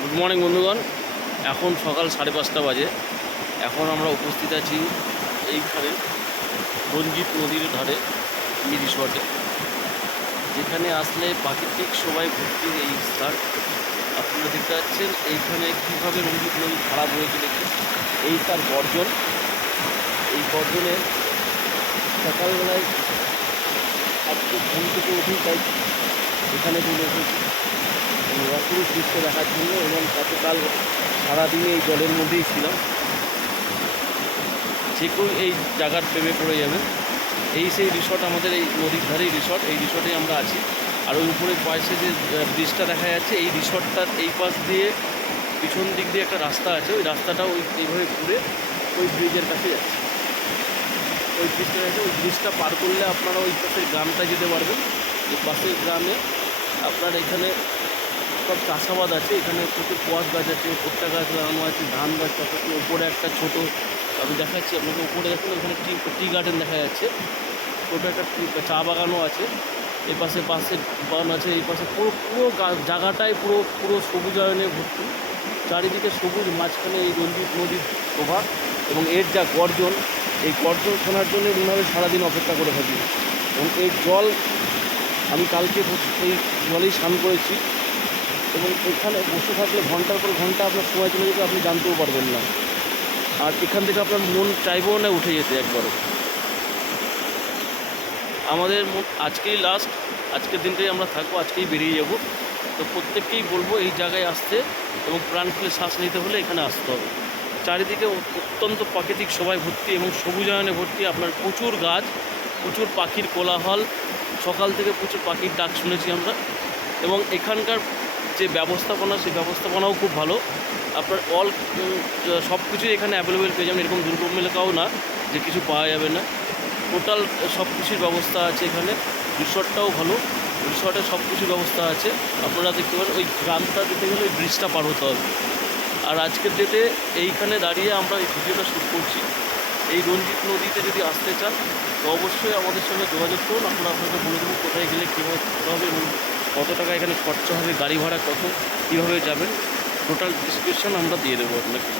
Good morning বন্ধুগণ। এখন সকাল 5:30 বাজে। এখন আমরা উপস্থিত আছি এইখানে রঞ্জিত নদীর ধারে এই রিসর্টে, যেখানে আসলে প্রাকৃতিক শোভায় ভর্তি এই স্থান। আপনারা দেখতে পাচ্ছেন এইখানে কীভাবে রঞ্জিত নদী ধারা বয়ে চলেছে। এই তার গর্জন, এই গর্জনে সকালবেলায় আজকে ঘুম থেকে উঠেই তাই এখানে চলে এসেছি অপরূপ দৃশ্য দেখার জন্য, এবং গতকাল সারাদিনে এই জলের মধ্যেই ছিলাম। যে কেউ এই জায়গার প্রেমে পড়ে যাবে। এই সেই রিসর্ট, আমাদের এই নদীর ধারেই রিসর্ট, এই রিসর্টেই আমরা আছি। আর ওই উপরে পাশে যে ব্রিজটা দেখা যাচ্ছে, এই রিসর্টটার এই পাশ দিয়ে পিছন দিক দিয়ে একটা রাস্তা আছে, ওই রাস্তাটা এইভাবে ঘুরে ওই ব্রিজের কাছে যাচ্ছে। ওই ব্রিজটা আছে, ওই ব্রিজটা পার করলে আপনারা ওই পাশের গ্রামটা যেতে পারবেন। এই পাশের গ্রামে আপনার এখানে সব চাষাবাদ আছে, এখানে প্রচুর কোয়াশ গাছ আছে, ভুট্টা গাছ লাগানো আছে, ধান গাছ চাষ আছে। উপরে একটা ছোটো, আমি দেখাচ্ছি আপনাকে, উপরে দেখুন ওখানে টি গার্ডেন দেখা যাচ্ছে, ছোটো একটা চা বাগানও আছে। এই পাশে বাগান আছে, এই পাশে পুরো পুরো জায়গাটাই পুরো পুরো সবুজায়নে ভর্তি, চারিদিকে সবুজ, মাঝখানে এই রঞ্জিত নদীর প্রভাব এবং এর যা গর্জন, এই গর্জন শোনার জন্য মনে সারাদিন অপেক্ষা করে থাকি। এবং এই জল, আমি কালকে এই জলেই স্নান করেছি, এবং এখানে বসে থাকলে ঘন্টার পর ঘন্টা আপনার সময় চলে যেতে আপনি জানতেও পারবেন না। আর এখান থেকে আপনার মন চাইবেও না উঠে যেতে একবারও। আমাদের আজকেই লাস্ট, আজকের দিনটাই আমরা থাকবো, আজকেই বেরিয়ে যাব। তো প্রত্যেককেই বলবো এই জায়গায় আসতে, এবং প্রাণ খুলে শ্বাস নিতে হলে এখানে আসতে হবে। চারিদিকে অত্যন্ত প্রাকৃতিক শোভায় ভর্তি এবং সবুজায়নে ভর্তি। আপনার প্রচুর গাছ, প্রচুর পাখির কোলাহল, সকাল থেকে প্রচুর পাখির ডাক শুনেছি আমরা। এবং এখানকার যে ব্যবস্থাপনা, সেই ব্যবস্থাপনাও খুব ভালো। আপনার সব কিছুই এখানে অ্যাভেলেবেল পেয়ে যাবেন। এরকম দুর্গম এলাকাও না যে কিছু পাওয়া যাবে না, টোটাল সব কিছুর ব্যবস্থা আছে এখানে। রিসর্টটাও ভালো, রিসর্টে সব কিছুর ব্যবস্থা আছে। আপনারা দেখতে পারেন ওই গ্রামটা যেতে গেলে ওই ব্রিজটা পার হতে হবে। আর আজকের ডেটে এইখানে দাঁড়িয়ে আমরা এই ভিডিওটা শ্যুট করছি। এই রঞ্জিত নদীতে যদি আসতে চান তো অবশ্যই আমাদের সঙ্গে যোগাযোগ করুন। আমরা আপনাকে বলে দেবো কোথায় গেলে কীভাবে করতে হবে এবং কত টাকা এখানে খরচা হবে, গাড়ি ভাড়া কত, কীভাবে যাবেন, টোটাল ডিসক্রিপশন আমরা দিয়ে দেবো আপনাকে।